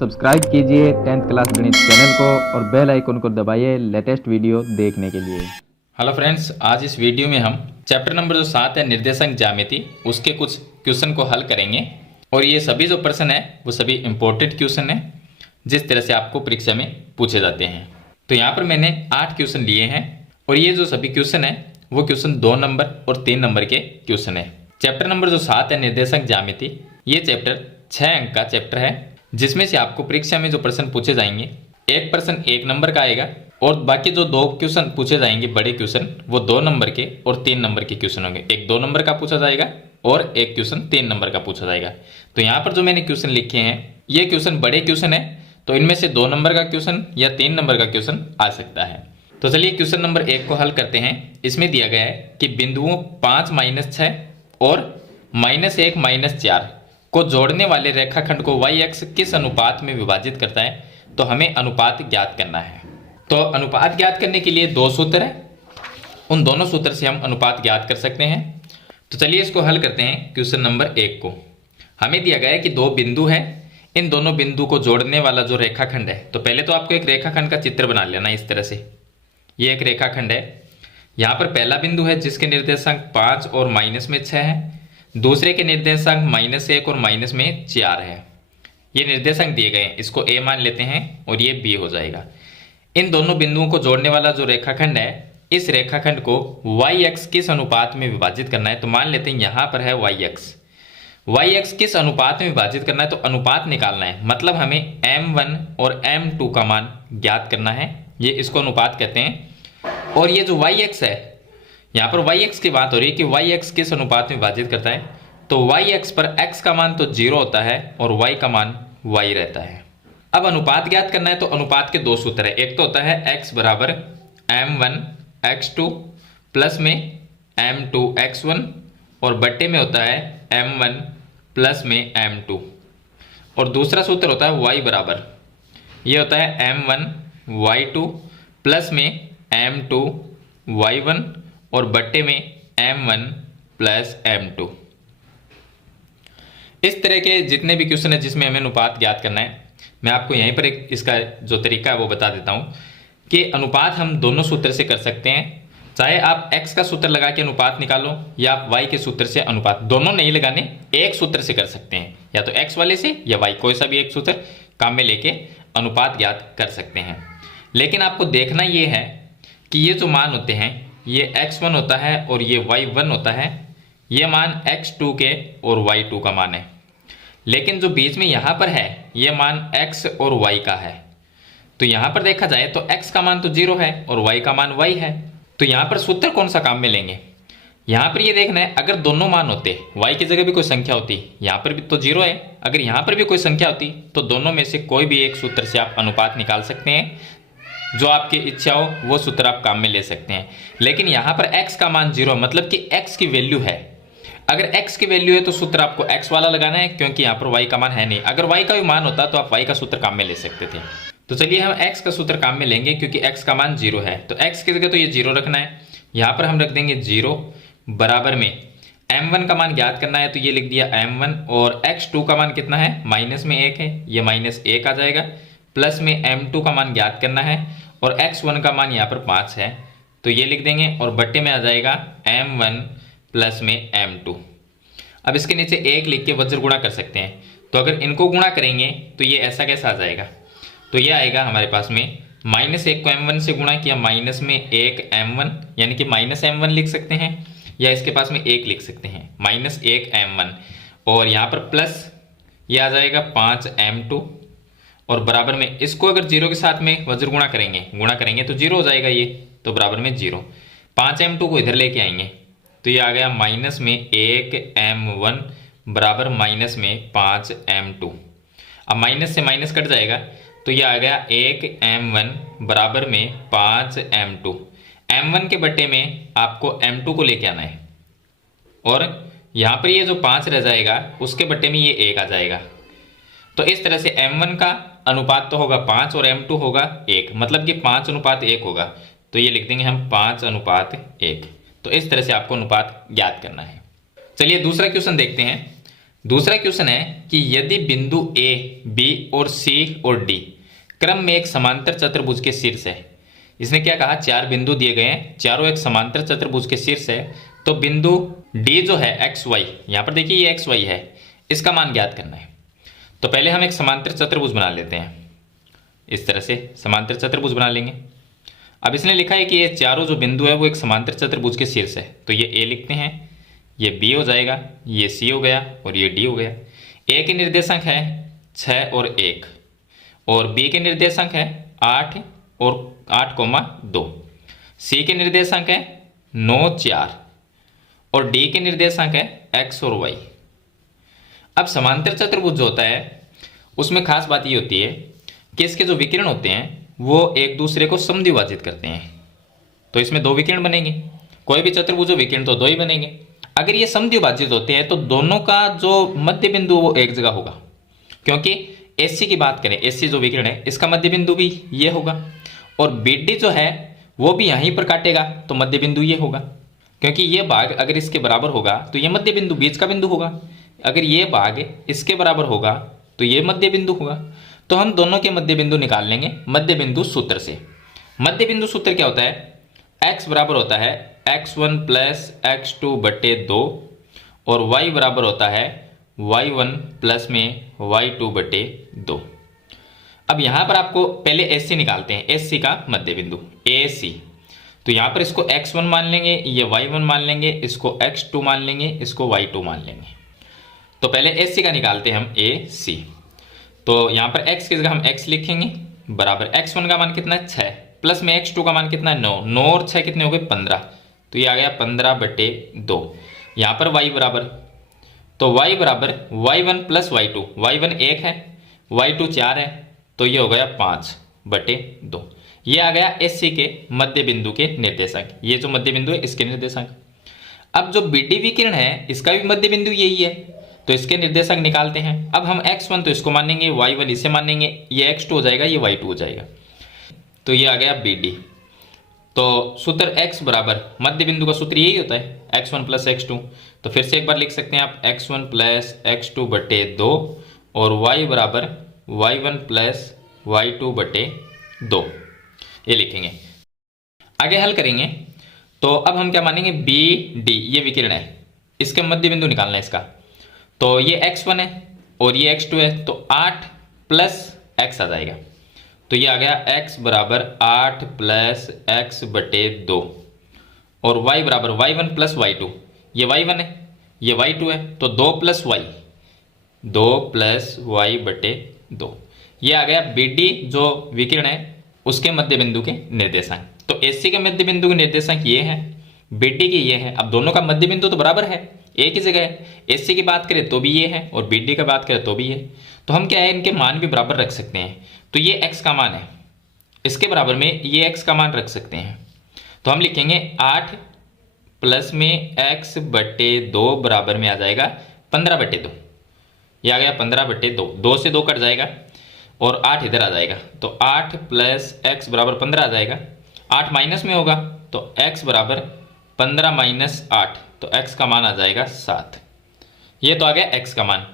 Subscribe कीजिए 10th class गणित channel को और बेल आइकन को दबाइए लेटेस्ट वीडियो देखने के लिए। हेलो फ्रेंड्स, आज इस वीडियो में हम चैप्टर नंबर जो 7 है निर्देशांक ज्यामिति, उसके कुछ क्वेश्चन को हल करेंगे। और ये सभी जो प्रश्न है वो सभी इंपॉर्टेंट क्वेश्चन है, जिस तरह से आपको परीक्षा में पूछे जाते हैं। तो यहाँ पर मैंने 8 क्वेश्चन लिए हैं और ये जो सभी क्वेश्चन है वो क्वेश्चन 2 नंबर और 3 नंबर के क्वेश्चन है। चैप्टर नंबर जो 7 है निर्देशांक ज्यामिति, ये चैप्टर 6 अंक का चैप्टर है, जिसमें से आपको परीक्षा में जो प्रश्न पूछे जाएंगे, एक प्रश्न 1 नंबर का आएगा और बाकी जो 2 क्वेश्चन पूछे जाएंगे बड़े क्वेश्चन, वो 2 नंबर के और 3 नंबर के क्वेश्चन होंगे। एक 2 नंबर का पूछा जाएगा और एक क्वेश्चन 3 नंबर का पूछा जाएगा। तो यहाँ पर जो मैंने क्वेश्चन लिखे हैं, ये क्वेश्चन बड़े क्वेश्चन है, तो इनमें से 2 नंबर का क्वेश्चन या 3 नंबर का क्वेश्चन आ सकता है। तो चलिए क्वेश्चन नंबर 1 को हल करते हैं। इसमें दिया गया है कि बिंदुओं 5 -6 और -1 -4 को जोड़ने वाले रेखाखंड को y अक्ष किस अनुपात में विभाजित करता है। तो हमें अनुपात ज्ञात करना है। तो अनुपात ज्ञात करने के लिए 2 सूत्र है, उन दोनों सूत्र से हम अनुपात ज्ञात कर सकते हैं। तो चलिए इसको हल करते हैं। क्वेश्चन नंबर 1 को हमें दिया गया है कि 2 बिंदु है, इन दोनों बिंदु को जोड़ने वाला जो रेखाखंड है, तो पहले तो आपको एक रेखाखंड का चित्र बना लेना। इस तरह से ये एक रेखाखंड है। यहाँ पर पहला बिंदु है जिसके निर्देशांक 5 और -6 है, दूसरे के निर्देशांक -1 और -4 है। ये निर्देशांक दिए गए हैं, इसको a मान लेते हैं और ये b हो जाएगा। इन दोनों बिंदुओं को जोड़ने वाला जो रेखाखंड है, इस रेखाखंड को y अक्ष किस अनुपात में विभाजित करना है। तो मान लेते हैं यहाँ पर है y अक्ष किस अनुपात में विभाजित करना है, तो अनुपात निकालना है। मतलब हमें m1 और m2 का मान ज्ञात करना है, ये इसको अनुपात कहते हैं। और ये जो y अक्ष है, यहाँ पर y अक्ष की बात हो रही है कि y अक्ष किस अनुपात में विभाजित करता है। तो y अक्ष पर x का मान तो 0 होता है और y का मान y रहता है। अब अनुपात ज्ञात करना है, तो अनुपात के 2 सूत्र है। एक तो होता है x बराबर m1 x2 प्लस में m2 x1 और बट्टे में होता है m1 प्लस में m2। और दूसरा सूत्र होता है y बराबर, ये होता है m1 y2 प्लस में m2 y1 और बट्टे में m1 प्लस m2। इस तरह के जितने भी क्वेश्चन है जिसमें हमें अनुपात ज्ञात करना है, मैं आपको यहीं पर एक इसका जो तरीका है वो बता देता हूं कि अनुपात हम दोनों सूत्र से कर सकते हैं। चाहे आप x का सूत्र लगा के अनुपात निकालो या आप y के सूत्र से अनुपात, दोनों नहीं लगाने, एक सूत्र से कर सकते हैं, या तो x वाले से या y, कोई सा भी एक सूत्र काम में लेके अनुपात ज्ञात कर सकते हैं। लेकिन आपको देखना ये है कि ये जो मान होते हैं, ये x1 होता है और ये y1 होता है, ये मान x2 के और y2 का मान है। लेकिन जो बीच में यहाँ पर है, ये मान x और y का है। तो यहाँ पर देखा जाए तो x का मान तो 0 है और y का मान y है। तो यहाँ पर सूत्र कौन सा काम में लेंगे, यहाँ पर ये देखना है, अगर दोनों मान होते, y की जगह भी कोई संख्या होती, यहाँ पर भी तो 0 है, अगर यहाँ पर भी कोई संख्या होती, तो दोनों में से कोई भी एक सूत्र से आप अनुपात निकाल सकते हैं। जो आपकी इच्छा हो वो सूत्र आप काम में ले सकते हैं। लेकिन यहाँ पर x का मान 0, मतलब कि x की वैल्यू है। अगर x की वैल्यू है तो सूत्र आपको x वाला लगाना है, क्योंकि यहाँ पर y का मान है नहीं। अगर y का भी मान होता तो आप y का सूत्र काम में ले सकते थे। तो चलिए हम x का सूत्र काम में लेंगे, क्योंकि x का मान 0 है। तो x की जगह तो ये 0 रखना है, यहाँ पर हम रख देंगे 0 बराबर में m1 का मान ज्ञात करना है, तो ये लिख दिया m1। और x2 का मान कितना है, -1 है, ये -1 आ जाएगा। प्लस में m2 का मान ज्ञात करना है और x1 का मान यहाँ पर 5 है, तो ये लिख देंगे। और बट्टे में आ जाएगा m1 प्लस में m2। अब इसके नीचे 1 लिख के वज्र गुणा कर सकते हैं। तो अगर इनको गुणा करेंगे तो ये ऐसा कैसा आ जाएगा, तो ये आएगा हमारे पास में -1 को m1 से गुणा किया, -1 m1, यानी कि -m1 लिख सकते हैं, या इसके पास में 1 लिख सकते हैं, -1 m1। और यहाँ पर प्लस ये आ जाएगा 5 m2 और बराबर में इसको अगर 0 के साथ में वज्र गुणा करेंगे तो 0 हो जाएगा ये, तो बराबर में 0। 5 m2 को इधर लेके आएंगे तो ये आ गया -1 m1 बराबर -5 m2। अब माइनस से माइनस कट जाएगा तो ये आ गया 1 m1 बराबर में 5 m2। m1 के बट्टे में आपको m2 को लेके आना है और यहाँ पर ये जो 5 रह जाएगा उसके बट्टे में ये 1 आ जाएगा। तो इस तरह से m1 का अनुपात तो होगा 5 और m2 होगा 1, मतलब कि 5:1 होगा। तो ये लिख देंगे हम 5:1। तो इस तरह से आपको अनुपात ज्ञात करना है। चलिए दूसरा क्वेश्चन देखते हैं। दूसरा क्वेश्चन है कि यदि बिंदु ए, बी और सी और डी क्रम में एक समांतर चतुर्भुज के शीर्ष है। इसने क्या कहा, 4 बिंदु दिए गए हैं, चारों एक समांतर चतुर्भुज के शीर्ष है, तो बिंदु डी जो है एक्स वाई, यहां पर देखिए ये एक्स वाई है, इसका मान ज्ञात करना है। तो पहले हम एक समांतर चतुर्भुज बना लेते हैं, इस तरह से समांतर चतुर्भुज बना लेंगे। अब इसने लिखा है कि ये चारों जो बिंदु है वो एक समांतर चतुर्भुज के शीर्ष है, तो ये ए लिखते हैं, ये बी हो जाएगा, ये सी हो गया और ये डी हो गया। ए के निर्देशांक है 6 और 1 और बी के निर्देशांक है 8 और 8,2। सी के निर्देशांक है 9, 4 और डी के निर्देशांक है एक्स और वाई। अब समांतर चतुर्भुज जो होता है उसमें खास बात ये होती है कि इसके जो विकिरण होते हैं वो एक दूसरे को समद्विभाजित करते हैं, तो इसमें 2 विकिरण बनेंगे। कोई भी चतुर्भुज विकिरण तो 2 ही बनेंगे। अगर ये समद्विभाजित होते हैं तो दोनों का जो मध्य बिंदु वो एक जगह होगा, क्योंकि एससी की बात करें, एससी जो विकिरण है इसका मध्य बिंदु भी ये होगा और बीडी जो है वो भी यहीं पर काटेगा, तो मध्य बिंदु ये होगा, क्योंकि ये भाग अगर इसके बराबर होगा तो ये मध्य बिंदु बीच का बिंदु होगा, अगर ये भाग इसके बराबर होगा तो ये मध्य बिंदु होगा। तो हम दोनों के मध्य बिंदु निकाल लेंगे मध्य बिंदु सूत्र से। मध्य बिंदु सूत्र क्या होता है, x बराबर होता है x1 प्लस x2 बटे 2 और y बराबर होता है y1 प्लस में y2 बटे 2। अब यहां पर आपको पहले एससी निकालते हैं, एससी का मध्य बिंदु एसी। तो यहां पर इसको x1 मान लेंगे, ये y1 मान लेंगे, इसको x2 मान लेंगे, इसको y2 मान लेंगे। तो पहले एससी का निकालते हैं हम एसी। तो यहां पर x की जगह हम x लिखेंगे, बराबर x1 का मान कितना है 6 प्लस में x2 का मान कितना है 9, 9 और 6 कितने हो गए 15, तो ये आ गया 15 बटे 2। यहां पर y बराबर, तो y बराबर y1 प्लस y2, y1 1 है, y2 4 है, तो ये हो गया 5 बटे 2। ये आ गया एससी के मध्य बिंदु के निर्देशांक, ये जो मध्य बिंदु है इसके निर्देशांक। अब जो बीडी विकिरण है इसका भी मध्य बिंदु यही है, तो इसके निर्देशांक निकालते हैं। अब हम x1 तो इसको मानेंगे, y1 इसे मानेंगे, ये x2 हो जाएगा, ये y2 हो जाएगा, तो ये आ गया BD। तो सूत्र x बराबर मध्य बिंदु का सूत्र यही होता है x1 प्लस x2। तो फिर से एक बार लिख सकते हैं आप x1 प्लस x2 बटे 2 और y बराबर y1 प्लस y2 बटे 2, ये लिखेंगे। आगे हल करेंगे तो अब हम क्या मानेंगे, BD ये विकिरण है, इसके मध्य बिंदु निकालना है इसका। तो ये x1 है और ये x2 है, तो 8 प्लस x आ जाएगा, तो ये आ गया x बराबर 8 प्लस x बटे 2 और y बराबर y1 प्लस y2, ये y1 है ये y2 है, तो 2 प्लस y, 2 प्लस y बटे 2। ये आ गया BD जो विकिरण है उसके मध्य बिंदु के निर्देशांक। तो एससी के मध्य बिंदु के निर्देशांक ये है, BD के ये है। अब दोनों का मध्य बिंदु तो बराबर है, एक ही जगह है, एससी की बात करें तो भी ये है और BD की बात करें तो भी है, तो हम क्या है इनके मान भी बराबर रख सकते हैं। तो ये x का मान है, इसके बराबर में ये x का मान रख सकते हैं। तो हम लिखेंगे 8 प्लस में x बटे 2 बराबर में आ जाएगा 15 बटे 2, ये आ गया 15 बटे 2, 2 से 2 कट जाएगा और 8 इधर आ जाएगा, तो 8 प्लस x बराबर 15 आ जाएगा। 8 माइनस में होगा तो x बराबर 15 माइनस 8, तो x का मान आ जाएगा 7। ये तो आ गया x का मान।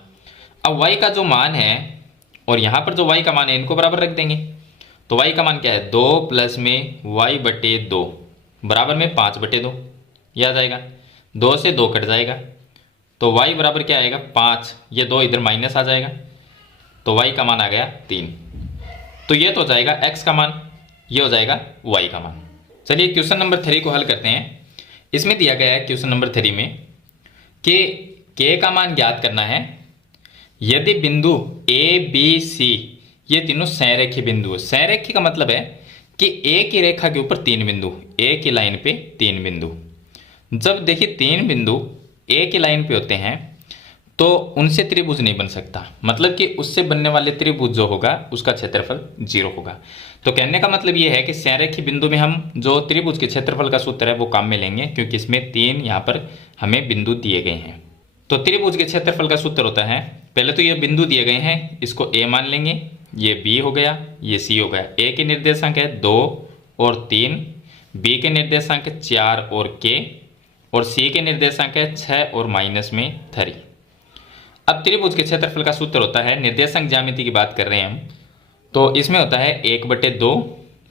अब y का जो मान है और यहाँ पर जो y का मान है इनको बराबर रख देंगे। तो y का मान क्या है, 2 प्लस में y बटे 2 बराबर में 5 बटे 2, यह आ जाएगा, 2 से 2 कट जाएगा, तो y बराबर क्या आएगा 5, ये 2 इधर माइनस आ जाएगा, तो y का मान आ गया 3। तो ये तो हो जाएगा x का मान, ये हो जाएगा y का मान। चलिए क्वेश्चन नंबर 3 को हल करते हैं। इसमें दिया गया है क्वेश्चन नंबर 3 में कि k का मान ज्ञात करना है यदि बिंदु a b c ये तीनों संरेखीय बिंदु है। संरेखीय का मतलब है कि एक ही रेखा के ऊपर 3 बिंदु, एक ही लाइन पे 3 बिंदु। जब देखिए 3 बिंदु एक ही लाइन पे होते हैं तो उनसे त्रिभुज नहीं बन सकता, मतलब कि उससे बनने वाले त्रिभुज जो होगा उसका क्षेत्रफल 0 होगा। तो कहने का मतलब ये है कि संरेखीय बिंदु में हम जो त्रिभुज के क्षेत्रफल का सूत्र है वो काम में लेंगे, क्योंकि इसमें 3 यहाँ पर हमें बिंदु दिए गए हैं। तो त्रिभुज के क्षेत्रफल का सूत्र होता है, पहले तो ये बिंदु दिए गए हैं, इसको A मान लेंगे, ये B हो गया, ये C हो गया। A के निर्देशांक है 2 और 3, B के निर्देशांक 4 और K, और C के निर्देशांक है 6 और माइनस में 3। अब त्रिभुज के क्षेत्रफल का सूत्र होता है, निर्देशांक ज्यामिति की बात कर रहे हैं हम, तो इसमें होता है 1/2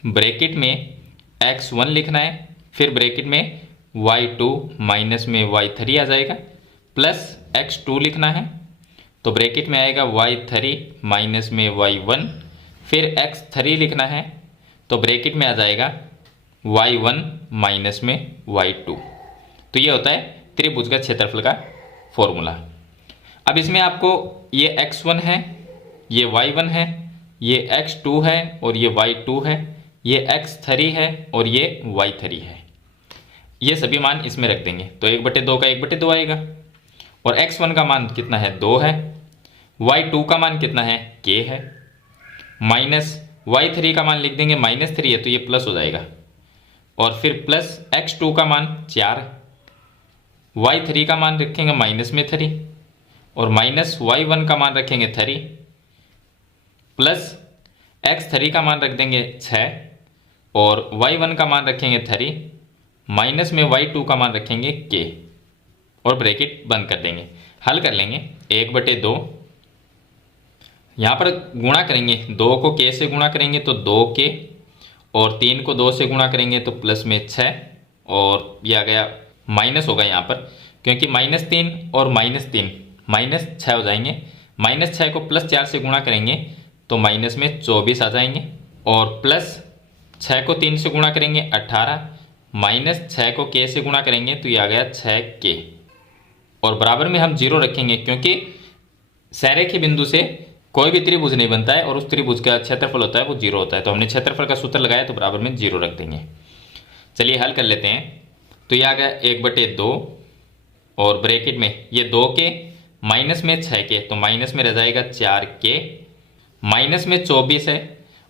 ब्रैकेट में x1 लिखना है, फिर ब्रैकेट में y2 माइनस में y3 आ जाएगा, प्लस x2 लिखना है, तो ब्रैकेट में आएगा y3 माइनस में y1, फिर x3 लिखना है, तो ब्रैकेट में आ जाएगा y1 माइनस में y2। तो ये होता है त्रिभुज का क्षेत्रफल का फॉर्मूला। अब इसमें आपको ये x1 है, ये y1 है, ये x2 है और ये y2 है, ये x3 है और ये y3 है, ये सभी मान इसमें रख देंगे। तो 1/2 का 1/2 आएगा, और x1 का मान कितना है 2 है, y2 का मान कितना है k है, माइनस y3 का मान लिख देंगे -3 है तो ये प्लस हो जाएगा, और फिर प्लस x2 का मान 4, y3 का मान रखेंगे -3 और माइनस y1 का मान रखेंगे 3, प्लस x3 का मान रख देंगे 6 और y1 का मान रखेंगे 3, माइनस में y2 का मान रखेंगे k और ब्रैकेट बंद कर देंगे। हल कर लेंगे 1/2, यहाँ पर गुणा करेंगे, 2 को k से गुणा करेंगे तो 2k और 3 को 2 से गुणा करेंगे तो प्लस में 6, और यह आ गया माइनस होगा यहाँ पर, क्योंकि -3 और -3 -6 हो जाएंगे, -6 को +4 से गुणा करेंगे तो माइनस में 24 आ जाएंगे, और प्लस 6 को 3 से गुणा करेंगे 18, -6 को k से गुणा करेंगे तो ये आ गया 6k, और बराबर में हम 0 रखेंगे, क्योंकि सरेखी बिंदु से कोई भी त्रिभुज नहीं बनता है और उस त्रिभुज का क्षेत्रफल होता है वो 0 होता है। तो हमने क्षेत्रफल का सूत्र लगाया तो बराबर में 0 रख देंगे। चलिए हल कर लेते हैं। तो यह आ गया 1/2 और ब्रैकेट में ये 2k माइनस में 6k, तो माइनस में रह जाएगा 4k, माइनस में 24 है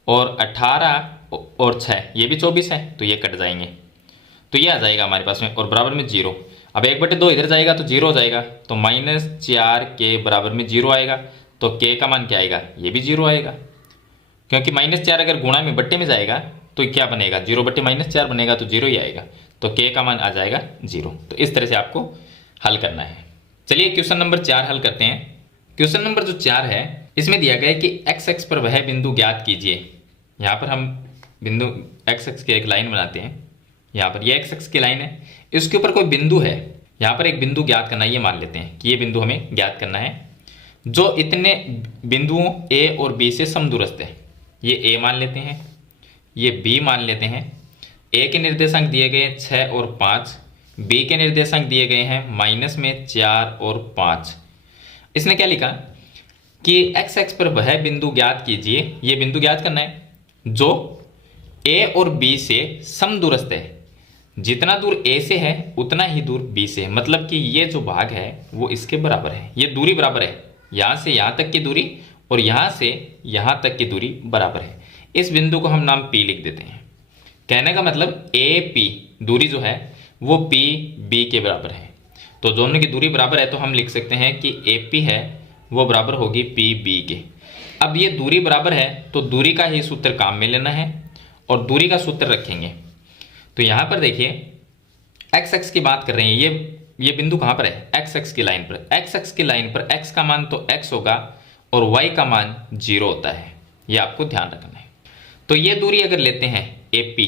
और 18 और 6 ये भी 24 है तो ये कट जाएंगे, तो ये आ जाएगा हमारे पास में, और बराबर में 0। अब 1/2 इधर जाएगा तो 0 हो जाएगा, तो -4k बराबर में 0 आएगा, तो k का मान क्या आएगा, ये भी 0 आएगा, क्योंकि -4 अगर गुणा में बट्टे में जाएगा तो क्या बनेगा, 0/-4 बनेगा तो 0 ही आएगा, तो k का मान आ जाएगा 0। तो इस तरह से आपको हल करना है। चलिए क्वेश्चन नंबर 4 हल करते हैं। क्वेश्चन नंबर जो 4 है इसमें दिया गया है कि x अक्ष पर वह बिंदु ज्ञात कीजिए। यहाँ पर हम बिंदु x अक्ष की एक लाइन बनाते हैं, यहाँ पर ये x अक्ष की लाइन है, इसके ऊपर कोई बिंदु है, यहाँ पर एक बिंदु ज्ञात करना है, ये मान लेते हैं कि ये बिंदु हमें ज्ञात करना है जो इतने बिंदुओं a और b से समदूरस्थ है। ये a मान लेते हैं, ये b मान लेते हैं। a के निर्देशांक दिए गए 6 और 5, b के निर्देशांक दिए गए हैं -4 और 5। इसने क्या लिखा कि x अक्ष पर वह बिंदु ज्ञात कीजिए, ये बिंदु ज्ञात करना है जो a और b से समदूरस्थ है। जितना दूर a से है उतना ही दूर b से है, मतलब कि ये जो भाग है वो इसके बराबर है, ये दूरी बराबर है, यहाँ से यहाँ तक की दूरी और यहाँ से यहाँ तक की दूरी बराबर है। इस बिंदु को हम नाम P लिख देते हैं। कहने का मतलब AP दूरी जो है वो PB के बराबर है, तो दोनों की दूरी बराबर है तो हम लिख सकते हैं कि AP है वो बराबर होगी PB के। अब ये दूरी बराबर है तो दूरी का ही सूत्र काम में लेना है और दूरी का सूत्र रखेंगे। तो यहाँ पर देखिए x अक्ष की बात कर रहे हैं, ये बिंदु कहाँ पर है, x अक्ष की लाइन पर। x अक्ष की लाइन पर x का मान तो x होगा और y का मान 0 होता है, ये आपको ध्यान रखना है। तो ये दूरी अगर लेते हैं AP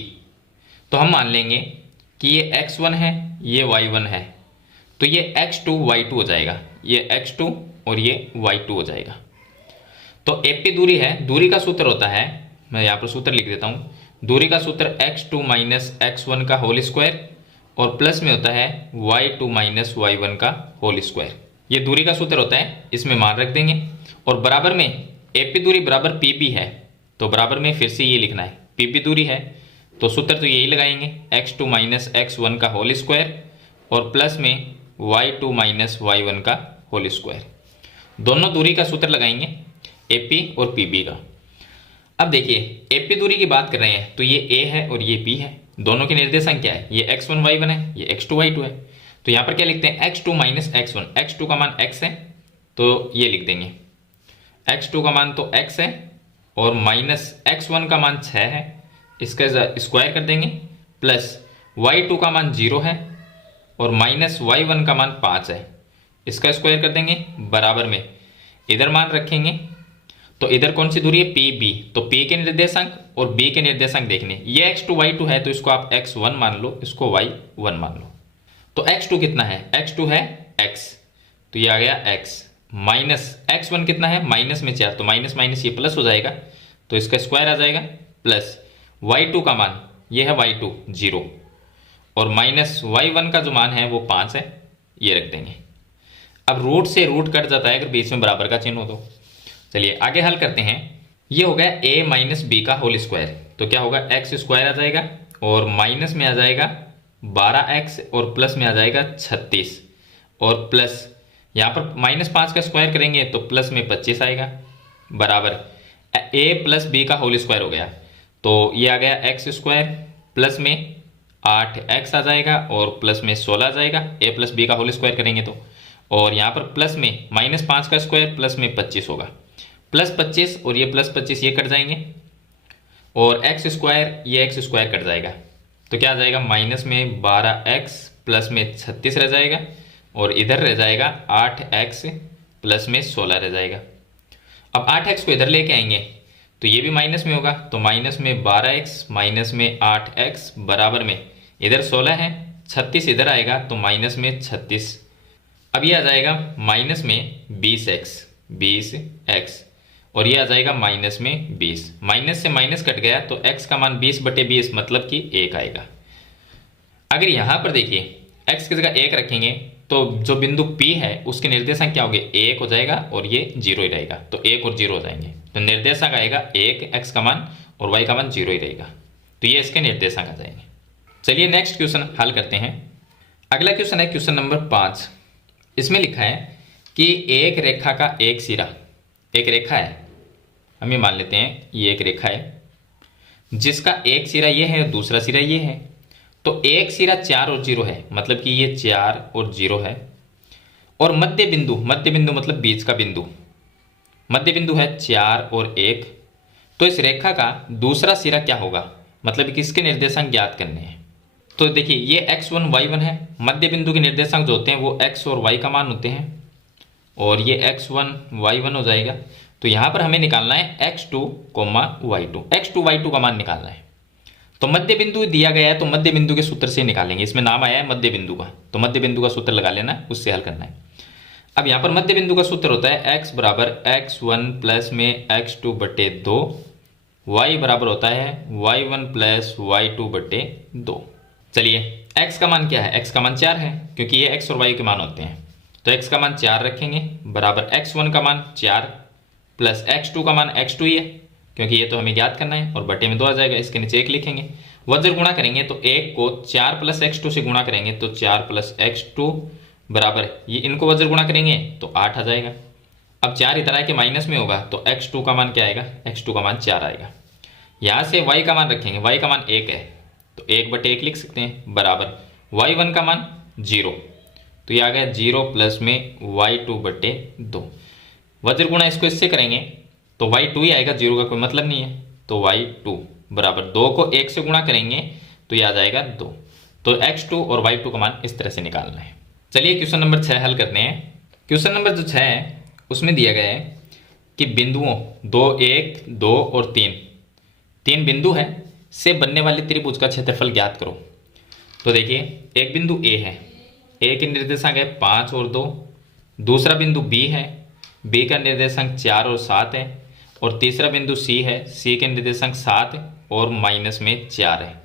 तो हम मान लेंगे कि ये x1 है, ये y1 है, तो ये x2 y2 हो जाएगा, ये x2 और ये y2 हो जाएगा। तो AP दूरी है, दूरी का सूत्र होता है, मैं यहाँ पर सूत्र लिख देता हूँ, दूरी का सूत्र x2 - x1 का होल स्क्वायर और प्लस में होता है y2 - y1 का होल स्क्वायर। ये दूरी का सूत्र होता है, इसमें मान रख देंगे और बराबर में AP दूरी बराबर PB है, तो बराबर में फिर से ये लिखना है PB दूरी है, तो सूत्र तो यही लगाएंगे x2 - x1 का होल स्क्वायर और प्लस में y2 - y1 का होल स्क्वायर। दोनों दूरी का सूत्र लगाएंगे AP और PB का। अब देखिए AP दूरी की बात कर रहे हैं तो ये A है और ये B है, दोनों के निर्देशांक क्या है, ये x1 y1 है, ये x2 y2 है। तो यहाँ पर क्या लिखते हैं x2 - x1, x2 का मान x है तो ये लिख देंगे, x2 का मान तो x है और माइनस x1 का मान 6 है, इसका स्क्वायर कर देंगे, प्लस y2 का मान 0 है और माइनस y1 का मान 5 है, इसका स्क्वायर कर देंगे, बराबर में इधर मान रखेंगे, तो इधर कौन सी दूरी है, पी बी, तो पी के निर्देशांक और बी के निर्देशांक देखने, ये x2 y2 है तो इसको आप x1 मान लो, इसको y1 मान लो। तो x2 कितना है, x2 है x, तो ये आ गया x, माइनस x1 कितना है, माइनस में 4, तो माइनस माइनस ये प्लस हो जाएगा, तो इसका स्क्वायर आ जाएगा, प्लस y2 का मान ये है y2 0, और माइनस y1 का जो मान है वो 5 है, ये रख देंगे। अब रूट से रूट कट जाता है अगर बीच में बराबर का चिन्ह हो तो। चलिए आगे हल करते हैं। ये हो गया a माइनस बी का होल स्क्वायर, तो क्या होगा, एक्स स्क्वायर आ जाएगा और माइनस में आ जाएगा 12x और प्लस में आ जाएगा 36, और प्लस यहाँ पर -5 का स्क्वायर करेंगे तो प्लस में 25 आएगा, बराबर a प्लस बी का होल स्क्वायर हो गया, तो ये आ गया एक्स स्क्वायर, प्लस में 8x आ जाएगा और प्लस में 16 आ जाएगा, a प्लस बी का होल स्क्वायर करेंगे तो, और यहाँ पर प्लस में -5 का स्क्वायर प्लस में 25 होगा, प्लस 25 और ये प्लस 25 ये कट जाएंगे, और एक्स स्क्वायर ये एक्स स्क्वायर कट जाएगा, तो क्या आ जाएगा, माइनस में 12x प्लस में 36 रह जाएगा, और इधर रह जाएगा 8x प्लस में 16 रह जाएगा। अब 8x को इधर लेके आएंगे तो ये भी माइनस में होगा, तो माइनस में 12x माइनस में 8x बराबर में इधर 16 है, 36 इधर आएगा तो माइनस में 36, अब ये आ जाएगा माइनस में 20x और ये आ जाएगा माइनस में 20, माइनस से माइनस कट गया तो x का मान 20/20 मतलब कि 1 आएगा। अगर यहाँ पर देखिए x की जगह 1 रखेंगे तो जो बिंदु P है उसके निर्देशांक क्या होंगे, 1 हो जाएगा और ये 0 ही रहेगा, तो 1 और 0 हो जाएंगे, तो निर्देशांक आएगा 1 x का मान और y का मान 0 ही रहेगा, तो ये इसके निर्देशांक आ जाएंगे। चलिए नेक्स्ट क्वेश्चन हल करते हैं। अगला क्वेश्चन है क्वेश्चन नंबर 5। इसमें लिखा है कि एक रेखा का एक सिरा, एक रेखा है, हम ये मान लेते हैं ये एक रेखा है जिसका एक सिरा ये है दूसरा सिरा ये है, तो एक सिरा 4 और 0 है, मतलब कि ये 4 और 0 है, और मध्य बिंदु मतलब बीच का बिंदु, मध्य बिंदु है 4 और 1, तो इस रेखा का दूसरा सिरा क्या होगा, मतलब किसके निर्देशांक ज्ञात करने हैं। तो देखिए ये x1 y1 है, मध्य बिंदु के निर्देशांक जो होते हैं वो x और y का मान होते हैं, और ये x1 y1 हो जाएगा, तो यहाँ पर हमें निकालना है x2 y2, x2 y2 का मान निकालना है। तो मध्य बिंदु दिया गया है तो मध्य बिंदु के सूत्र से निकालेंगे, इसमें नाम आया है मध्य बिंदु का, तो मध्य बिंदु का सूत्र लगा लेना है, उससे हल करना है। अब यहाँ पर मध्य बिंदु का सूत्र होता है x बराबर x1 प्लस में x2/2, y बराबर होता है y1 प्लस y2/2। चलिए x का मान क्या है, x का मान 4 है, क्योंकि ये x और y के मान होते हैं, तो x का मान 4 रखेंगे, बराबर x1 का मान 4 प्लस x2 का मान x2 ही है, क्योंकि ये तो हमें ज्ञात करना है, और बटे में 2 आ जाएगा, इसके नीचे 1 लिखेंगे, वज्र गुणा करेंगे तो 1 को 4 प्लस x2 से गुणा करेंगे तो 4 प्लस x2 बराबर, ये इनको वज्र गुणा करेंगे तो 8 आ जाएगा। अब 4 इधर आके माइनस में होगा तो x2 का मान क्या आएगा, x2 का मान 4 आएगा। यहाँ से y का मान रखेंगे, y का मान 1 है तो 1/1 लिख सकते हैं, बराबर y1 का मान 0, तो ये आ गया 0 प्लस में y2/2, वज्र गुणा इसको इससे करेंगे तो y2 ही आएगा, 0 का कोई मतलब नहीं है, तो y2 बराबर 2 को 1 से गुणा करेंगे तो ये आ जाएगा 2, तो x2 और y2 का मान इस तरह से निकालना है। चलिए क्वेश्चन नंबर 6 हल करते हैं। क्वेश्चन नंबर जो 6 है उसमें दिया गया है कि बिंदुओं 2 1 2 और 3 बिंदु है से बनने वाले त्रिभुज का क्षेत्रफल ज्ञात करो। तो देखिए एक बिंदु A है, A के निर्देशांक है 5 और 2, दूसरा बिंदु B है, B का निर्देशांक 4 और 7 है, और तीसरा बिंदु C है, C के निर्देशांक 7 और माइनस में 4 है।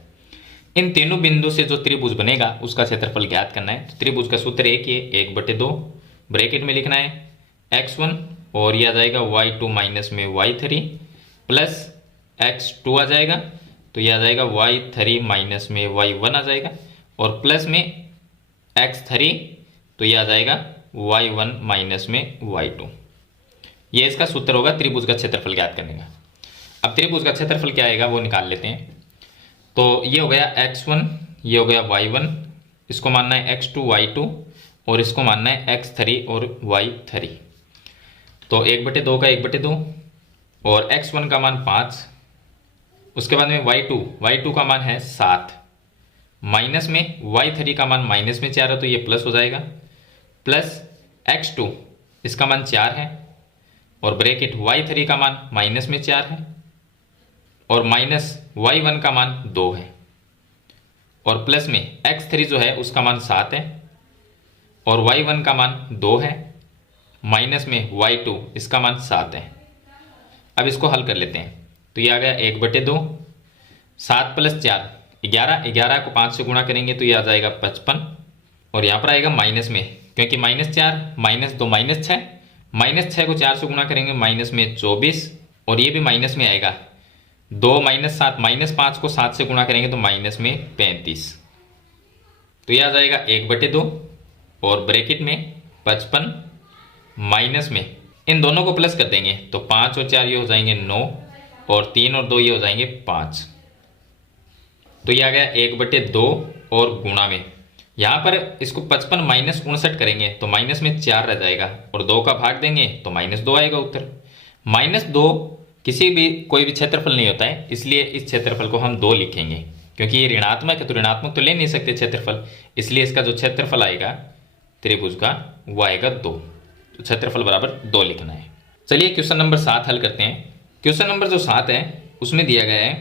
इन तीनों बिंदु से जो त्रिभुज बनेगा उसका क्षेत्रफल ज्ञात करना है। तो त्रिभुज का सूत्र एक ही है, 1/2, ब्रैकेट में लिखना है x1 और ये आ जाएगा y2 माइनस में y3 प्लस x2 आ जाएगा, तो ये आ जाएगा y3 माइनस में y1 आ जाएगा, और प्लस में x3 तो ये आ जाएगा y1 माइनस में y2। ये इसका सूत्र होगा त्रिभुज का क्षेत्रफल ज्ञात करने का। अब त्रिभुज का क्षेत्रफल क्या आएगा वो निकाल लेते हैं। तो ये हो गया x1, ये हो गया y1, इसको मानना है x2 y2 और इसको मानना है x3 और y3। तो 1/2 का 1/2 और x1 का मान 5, उसके बाद में y2 का मान है 7, माइनस में y3 का मान माइनस में 4 है तो ये प्लस हो जाएगा, प्लस x2 इसका मान 4 है और ब्रैकेट y3 का मान माइनस में 4 है और माइनस y1 का मान 2 है और प्लस में x3 जो है उसका मान 7 है और y1 का मान 2 है माइनस में y2 इसका मान 7 है। अब इसको हल कर लेते हैं। तो ये आ गया 1/2, 7 + 4 11, 11 को 5 से गुणा करेंगे तो ये आ जाएगा 55 और यहाँ पर आएगा माइनस में, क्योंकि -4 -2 -6, -6 को 4 से गुणा करेंगे माइनस में 24 और ये भी माइनस में आएगा 2 -7 -5 को 7 से गुणा करेंगे तो माइनस में 35। तो ये आ जाएगा 1/2 और ब्रैकेट में 55 माइनस में इन दोनों को प्लस कर देंगे तो 5 और 4 ये हो जाएंगे 9 और 3 और 2 ये हो जाएंगे 5। तो ये आ गया 1/2 और गुणा में यहाँ पर इसको 55 माइनस 59 करेंगे तो माइनस में 4 रह जाएगा और 2 का भाग देंगे तो -2 आएगा उत्तर। -2 किसी भी कोई भी क्षेत्रफल नहीं होता है, इसलिए इस क्षेत्रफल को हम 2 लिखेंगे, क्योंकि ये ऋणात्मक है तो ऋणात्मक तो ले नहीं सकते क्षेत्रफल, इसलिए इसका जो क्षेत्रफल आएगा त्रिभुज का वो आएगा 2। तो क्षेत्रफल बराबर 2 लिखना है। चलिए क्वेश्चन नंबर 7 हल करते हैं। क्वेश्चन नंबर जो 7 है उसमें दिया गया है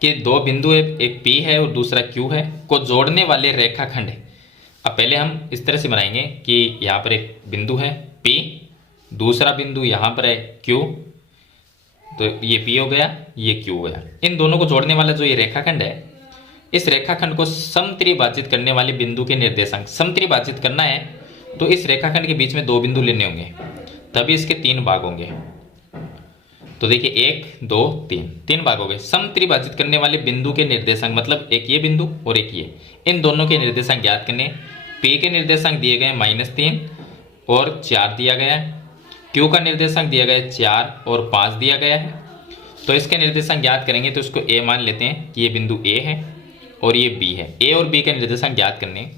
कि 2 बिंदु है, एक P है और दूसरा Q है, को जोड़ने वाले रेखाखंड। अब पहले हम इस तरह से बनाएंगे कि यहाँ पर एक बिंदु है P, दूसरा बिंदु यहाँ पर है Q, तो ये P हो गया, ये Q हो गया। इन दोनों को जोड़ने वाला जो ये रेखाखंड है, इस रेखाखंड को समत्रिभाजित करने वाले बिंदु के निर्देशांक, समत्रिभाजित करना है तो इस रेखाखंड के बीच में 2 बिंदु लेने होंगे, तभी इसके 3 भाग होंगे। तो देखिए 1 2 3 भाग हो गए। समत्रिभाजित करने वाले बिंदु के निर्देशांक मतलब एक ये बिंदु और एक ये, इन दोनों के निर्देशांक ज्ञात करने। P के निर्देशांक दिए गए -3 और 4 दिया गया है, Q का निर्देशांक दिया गया है 4 और 5 दिया गया है। तो इसके निर्देशांक ज्ञात करेंगे तो इसको A मान लेते हैं कि ये बिंदु A है और ये B है। A और B के निर्देशांक ज्ञात करने।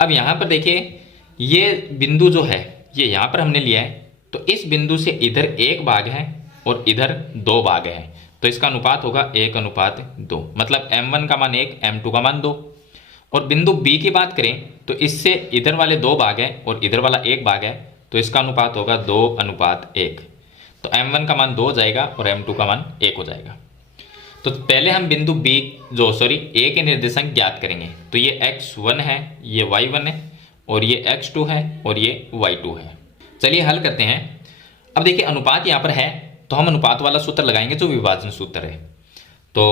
अब यहाँ पर देखिए ये बिंदु जो है ये यहाँ पर हमने लिया है, तो इस बिंदु से इधर 1 भाग है और इधर 2 भाग है, तो इसका अनुपात होगा 1:2, मतलब m1 का मान 1 m2 का मान 2। और बिंदु B की बात करें तो इससे इधर वाले 2 भाग है और इधर वाला 1 भाग है, तो इसका अनुपात होगा 2:1। तो m1 का मान 2 हो जाएगा और m2 का मान 1 हो जाएगा। तो पहले हम बिंदु A के निर्देशांक ज्ञात करेंगे। तो ये x1 है, ये y1 है और ये x2 है और ये y2 है। चलिए हल करते हैं। अब देखिए अनुपात यहाँ पर है तो हम अनुपात वाला सूत्र लगाएंगे जो विभाजन सूत्र है। तो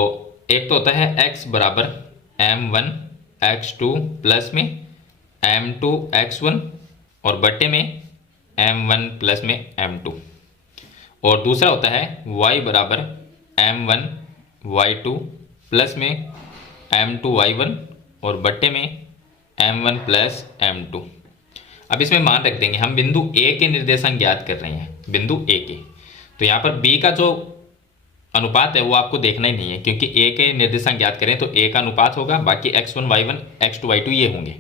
एक तो होता है x बराबर m1 x2 प्लस में m2 x1 और बट्टे में m1 प्लस में m2, और दूसरा होता है y बराबर m1 y2 प्लस में m2 y1 और बट्टे में m1 प्लस m2। अब इसमें मान रख देंगे, हम बिंदु A के निर्देशांक ज्ञात कर रहे हैं, बिंदु A के। तो यहाँ पर B का जो अनुपात है वो आपको देखना ही नहीं है, क्योंकि A के निर्देशांक ज्ञात करें तो A का अनुपात होगा, बाकी x1 y1 x2 y2 ये होंगे।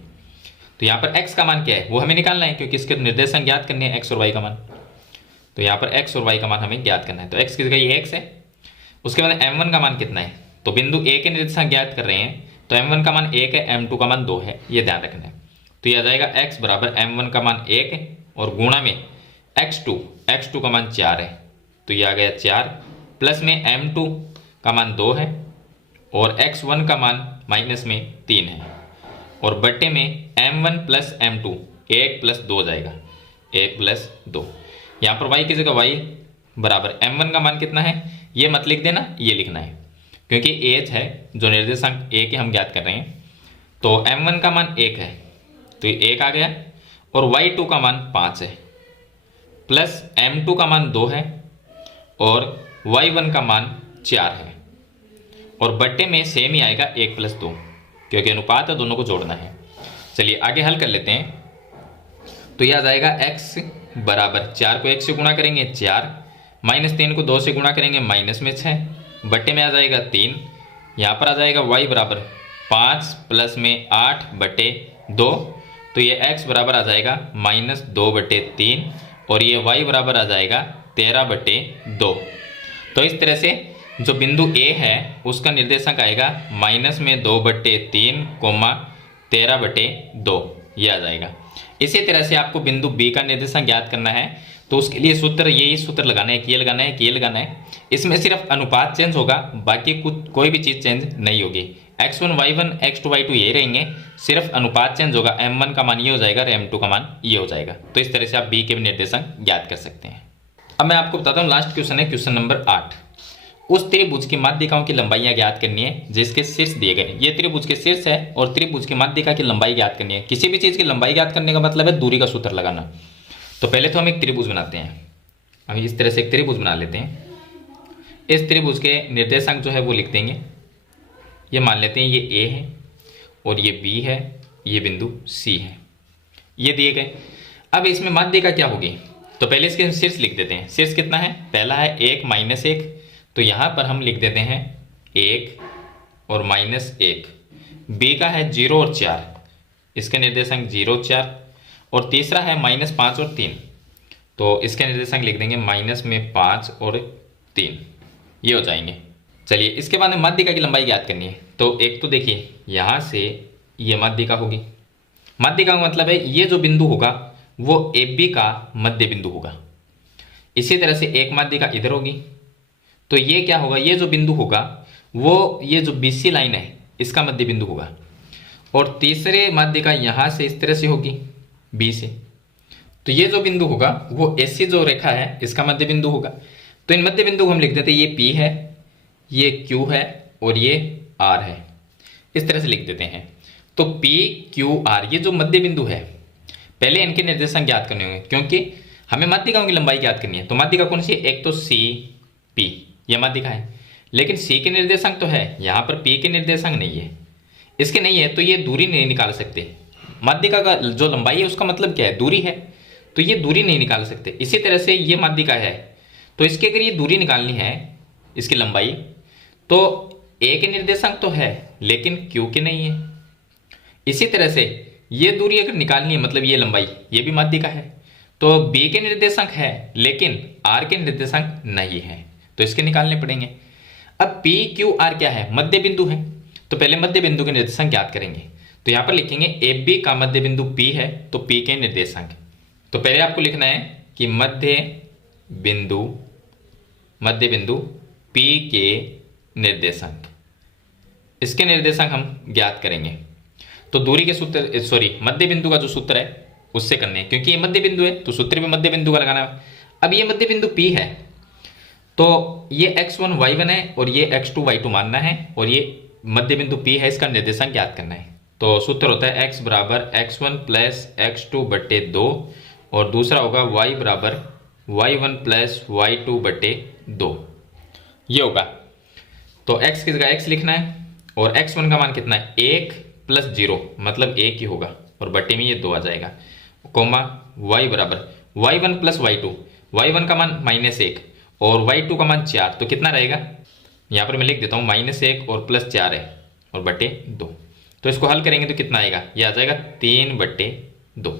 तो यहाँ पर x का मान क्या है वो हमें निकालना है, क्योंकि इसके निर्देशांक ज्ञात करने हैं x और y का मान। तो यहाँ पर x और y का मान हमें ज्ञात करना है। तो x की जगह ये x है। उसके बाद m1 का मान कितना है, तो बिंदु A के निर्देशांक ज्ञात कर रहे हैं तो m1 का मान 1 है, m2 का मान 2 है, ये ध्यान रखना है। तो ये आ जाएगा x बराबर m1 का मान 1 है और गुणा में x2 का मान 4 है, तो ये आ गया 4 प्लस में m2 का मान 2 है और x1 का मान माइनस में 3 है और बट्टे में m1 प्लस m2 1 प्लस 2 जाएगा, 1 प्लस 2। यहाँ पर y की जगह y बराबर m1 का मान कितना है ये मत लिख देना, ये लिखना है, क्योंकि एच है जो निर्देशांक A के हम ज्ञात कर रहे हैं। तो m1 का मान 1 है तो ये 1 आ गया और y2 का मान 5 है प्लस m2 का मान 2 है और y1 का मान 4 है और बट्टे में सेम ही आएगा 1 प्लस 2, क्योंकि अनुपात है, दोनों को जोड़ना है। चलिए आगे हल कर लेते हैं। तो यह आ जाएगा x बराबर 4 को 1 से गुणा करेंगे 4, -3 को 2 से गुणा करेंगे माइनस में 6, बट्टे में आ जाएगा 3। यहाँ पर आ जाएगा y बराबर 5 प्लस में 8 बटे 2, तो ये x बराबर आ जाएगा -2/3 और ये y बराबर आ जाएगा 13/2। तो इस तरह से जो बिंदु A है उसका निर्देशांक आएगा -2/3, 13/2, ये आ जाएगा। इसी तरह से आपको बिंदु बी का निर्देशांक ज्ञात करना है, तो उसके लिए सूत्र यही सूत्र लगाना है कि ये लगाना है कि ये लगाना है। इसमें सिर्फ अनुपात चेंज होगा, बाकी कुछ कोई भी चीज़ चेंज नहीं होगी। x1 y1 x2 y2 यही रहेंगे, सिर्फ अनुपात चेंज होगा। m1 का मान ये हो जाएगा और m2 का मान ये हो जाएगा। तो इस तरह से आप बी के निर्देशांक ज्ञात कर सकते हैं। अब मैं आपको बताता हूँ, लास्ट क्वेश्चन है क्वेश्चन नंबर 8। उस त्रिभुज की माध्यिकाओं की लंबाइयां ज्ञात करनी है जिसके शीर्ष दिए गए। ये त्रिभुज के शीर्ष है और त्रिभुज की माध्यिका की लंबाई ज्ञात करनी है। किसी भी चीज की लंबाई ज्ञात करने का मतलब है दूरी का सूत्र लगाना। तो पहले तो हम एक त्रिभुज बनाते हैं। हम इस तरह से एक त्रिभुज बना लेते हैं। इस त्रिभुज के निर्देशांक जो है वो लिख देंगे। ये मान लेते हैं ये ए है और ये बी है, ये बिंदु सी है, ये दिए गए। अब इसमें माध्यिका क्या होगी, तो पहले इसके शीर्ष लिख देते हैं। शीर्ष कितना है, पहला है 1 - 1, तो यहाँ पर हम लिख देते हैं 1 और -1। बी का है 0 और 4, इसके निर्देशांक 0 4, और तीसरा है -5 और 3, तो इसके निर्देशांक लिख देंगे -5 और 3, ये हो जाएंगे। चलिए इसके बाद में माध्यिका की लंबाई ज्ञात करनी है। तो एक तो देखिए यहाँ से ये माध्यिका होगी। माध्यिका का मतलब है ये जो बिंदु होगा वो ए बी का मध्य बिंदु होगा। इसी तरह से एक माध्यिका इधर होगी, तो ये क्या होगा, ये जो बिंदु होगा वो ये जो BC लाइन है इसका मध्य बिंदु होगा। और तीसरे माध्यिका यहाँ से इस तरह से होगी बी से, तो ये जो बिंदु होगा वो AC जो रेखा है इसका मध्य बिंदु होगा। तो इन मध्य बिंदु को हम लिख देते हैं, ये P है, ये Q है और ये R है, इस तरह से लिख देते हैं। तो P Q R ये जो मध्य बिंदु है, पहले इनके निर्देशांक ज्ञात करने होंगे क्योंकि हमें माध्यिकाओं की लंबाई ज्ञात करनी है। तो माध्यिका कौन सी है, एक तो C P यह माध्यिका है, लेकिन C के निर्देशांक तो है, यहाँ पर P के निर्देशांक नहीं है, इसके नहीं है, तो ये दूरी नहीं निकाल सकते। माध्यिका का जो लंबाई है उसका मतलब क्या है, दूरी है, तो ये दूरी नहीं निकाल सकते। इसी तरह से ये माध्यिका है, तो इसकी अगर ये दूरी निकालनी है इसकी लंबाई, तो A के निर्देशांक तो है लेकिन Q के नहीं है। इसी तरह से ये दूरी अगर निकालनी है, मतलब ये लंबाई, ये भी माध्यिका है, तो B के निर्देशांक है लेकिन R के निर्देशांक नहीं है, तो इसके निकालने पड़ेंगे। अब P Q R क्या है, मध्य बिंदु है, तो पहले मध्य बिंदु के निर्देशांक ज्ञात करेंगे। तो यहाँ पर लिखेंगे AB का मध्य बिंदु P है, तो P के निर्देशांक। तो पहले आपको लिखना है कि मध्य बिंदु P के निर्देशांक, इसके निर्देशांक हम ज्ञात करेंगे। तो दूरी के सूत्र मध्य बिंदु का जो सूत्र है उससे करने हैं, क्योंकि ये मध्य बिंदु है तो सूत्र भी मध्य बिंदु का लगाना है। अब ये मध्य बिंदु P है, तो ये x1 y1 है और ये x2 y2 मानना है, और ये मध्य बिंदु P है, इसका निर्देशांक ज्ञात करना है। तो सूत्र होता है x बराबर x1 प्लस x2 बटे 2, और दूसरा होगा y बराबर y1 प्लस y2 बटे 2, ये होगा। तो x की जगह x लिखना है, और x1 का मान कितना है, 1 + 0 मतलब 1 ही होगा, और बटे में ये 2 आ जाएगा, कोमा y बराबर y1 प्लस y2, y1 का मान -1 और y2 का मान 4, तो कितना रहेगा, यहाँ पर मैं लिख देता हूँ -1 और +4 है और बटे 2। तो इसको हल करेंगे तो कितना आएगा, ये आ जाएगा 3/2।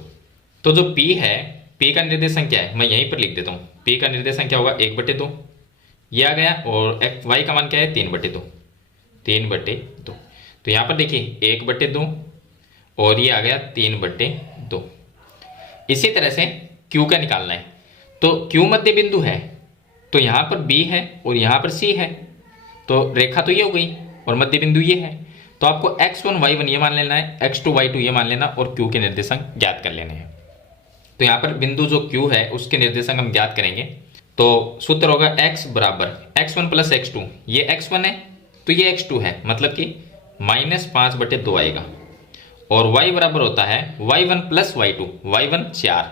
तो जो P है, P का निर्देशांक क्या है, मैं यहीं पर लिख देता हूँ। P का निर्देशांक क्या होगा, 1/2 ये आ गया, और y का मान क्या है, 3/2। तो यहाँ पर देखिए 1/2 और ये आ गया 3/2। इसी तरह से Q का निकालना है, तो Q मध्य बिंदु है, तो यहाँ पर B है और यहाँ पर C है, तो रेखा तो ये हो गई और मध्य बिंदु ये है। तो आपको x1 y1 ये मान लेना है, x2 y2 ये मान लेना, और Q के निर्देशांक ज्ञात कर लेने हैं। तो यहाँ पर बिंदु जो Q है उसके निर्देशांक हम ज्ञात करेंगे। तो सूत्र होगा x बराबर x1 प्लस x2, ये x1 है तो ये x2 है, मतलब कि -5/2 आएगा, और y बराबर होता है y1 plus y2, y1 4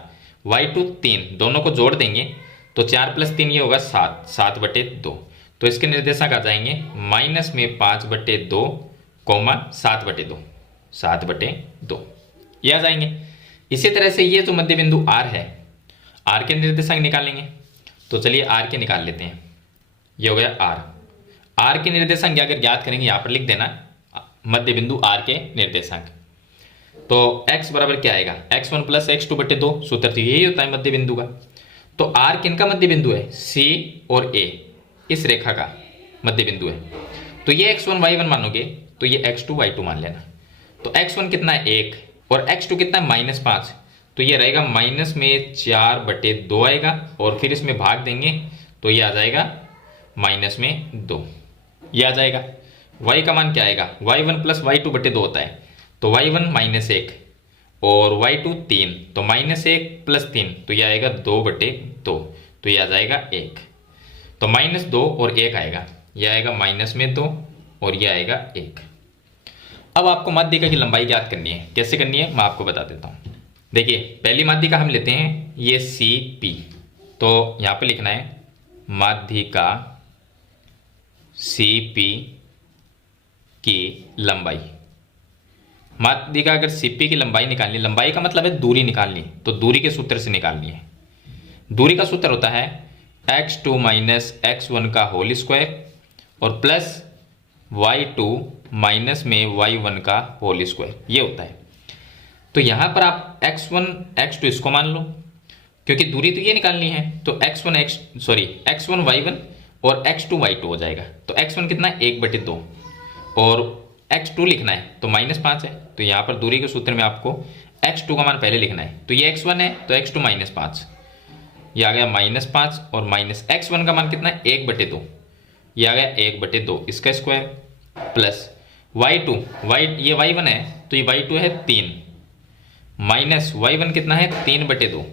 y2 3, दोनों को जोड़ देंगे तो 4 + 3 ये होगा 7/2। तो इसके निर्देशांक आ जाएंगे -5/2, 7/2 ये आ जाएंगे। इसी तरह से ये जो मध्य बिंदु R है, R के निर्देशांक निकालेंगे। तो चलिए R के निकाल लेते हैं, ये हो गया R के निर्देशांक अगर ज्ञात करेंगे, यहाँ पर लिख देना मध्य बिंदु R के निर्देशांक। तो x बराबर क्या आएगा, x1 प्लस x2/2, सूत्र तो यही होता है मध्य बिंदु का। तो R किनका मध्य बिंदु है, C और A, इस रेखा का मध्य बिंदु है। तो ये x1 y1 मानोगे तो ये x2 y2 मान लेना। तो x1 कितना है 1 और x2 कितना है -5, तो ये रहेगा माइनस में 4/2 आएगा, और फिर इसमें भाग देंगे तो ये आ जाएगा माइनस में 2, ये आ जाएगा। y का मान क्या आएगा, y1 प्लस y2/2 होता है, तो y1 -1 और y2 3, तो -1 प्लस 3, तो ये आएगा 2/2, तो ये आ जाएगा 1। तो -2 और 1 आएगा, ये आएगा -2 और ये आएगा 1। अब आपको माध्यिका की लंबाई ज्ञात करनी है। कैसे करनी है मैं आपको बता देता हूँ। देखिए पहली माध्यिका हम लेते हैं ये CP, तो यहाँ पे लिखना है माध्यिका CP की लंबाई। माध्यिका अगर CP की लंबाई निकालनी, लंबाई का मतलब है दूरी निकालनी, तो दूरी के सूत्र से निकालनी है। दूरी का सूत्र होता है x2 माइनस x1 का होल स्क्वायर और प्लस y2 माइनस में y1 का होल स्क्वायर, ये होता है। तो यहाँ पर आप x1 x2 इसको मान लो, क्योंकि दूरी तो ये निकालनी है, तो x1 y1 और x2 y2 हो जाएगा। तो x1 कितना है 1/2 और x2 लिखना है तो -5 है, तो यहाँ पर दूरी के सूत्र में आपको x2 का मान पहले लिखना है। तो ये x1 है तो x2 -5, ये आ गया -5 और माइनस x1 का मान कितना है 1/2, ये आ गया 1/2 इसका स्क्वायर प्लस y2 ये y1 है तो ये y2 है 3 माइनस y1 कितना है 3/2,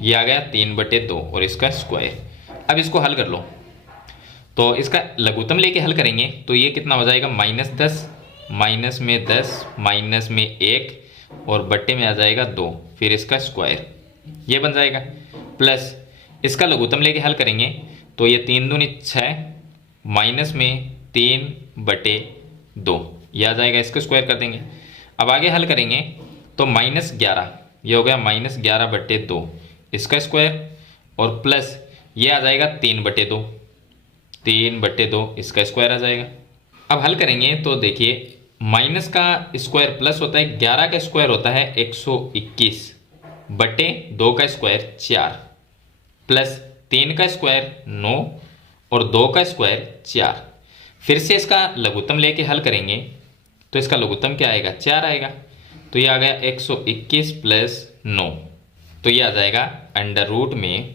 ये आ गया 3/2 और इसका स्क्वायर। अब इसको हल कर लो, तो इसका लघुत्तम लेके हल करेंगे तो ये कितना हो जाएगा -10, माइनस में 10, माइनस में 1 और बट्टे में आ जाएगा 2, फिर इसका स्क्वायर, ये बन जाएगा। प्लस इसका लघुत्तम लेके हल करेंगे तो ये 3 दूनी 6, माइनस में 3/2, ये आ जाएगा, इसका स्क्वायर कर देंगे। अब आगे हल करेंगे तो -11, ये हो गया -11/2 इसका स्क्वायर और प्लस ये आ जाएगा 3/2 इसका स्क्वायर आ जाएगा। अब हल करेंगे तो देखिए माइनस का स्क्वायर प्लस होता है, 11 का स्क्वायर होता है 121/2 का स्क्वायर 4 प्लस 3 का स्क्वायर 9 और 2 का स्क्वायर 4। फिर से इसका लघुत्तम लेके हल करेंगे तो इसका लघुत्तम क्या आएगा 4 आएगा, तो ये आ गया 121 प्लस 9, तो ये आ जाएगा अंडर रूट में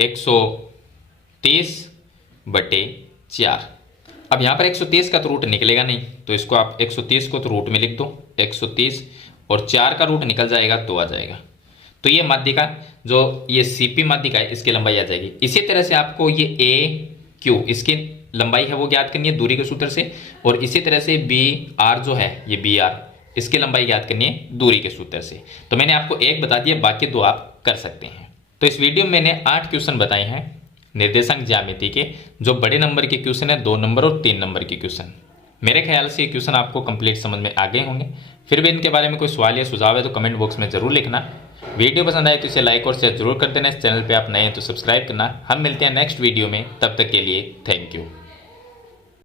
130/4। अब यहाँ पर 130 का तो रूट निकलेगा नहीं, तो इसको आप 130 को तो रूट में लिख दो, 130 और 4 का रूट निकल जाएगा 2 आ जाएगा। तो ये माध्यिका जो ये CP माध्यिका है इसकी लंबाई आ जाएगी। इसी तरह से आपको ये AQ इसकी लंबाई है वो ज्ञात करनी है दूरी के सूत्र से, और इसी तरह से BR जो है ये BR इसकी लंबाई ज्ञात करनी है दूरी के सूत्र से। तो मैंने आपको एक बता दिया, बाकी 2 आप कर सकते हैं। तो इस वीडियो में मैंने 8 क्वेश्चन बताए हैं निर्देशांक ज्यामिति के, जो बड़े नंबर के क्वेश्चन है, 2 नंबर और 3 नंबर के क्वेश्चन। मेरे ख्याल से ये क्वेश्चन आपको कंप्लीट समझ में आ गए होंगे। फिर भी इनके बारे में कोई सवाल या सुझाव है तो कमेंट बॉक्स में जरूर लिखना। वीडियो पसंद आए तो इसे लाइक और शेयर जरूर कर देना। इस चैनल पे आप नए हैं तो सब्सक्राइब करना। हम मिलते हैं नेक्स्ट वीडियो में, तब तक के लिए थैंक यू।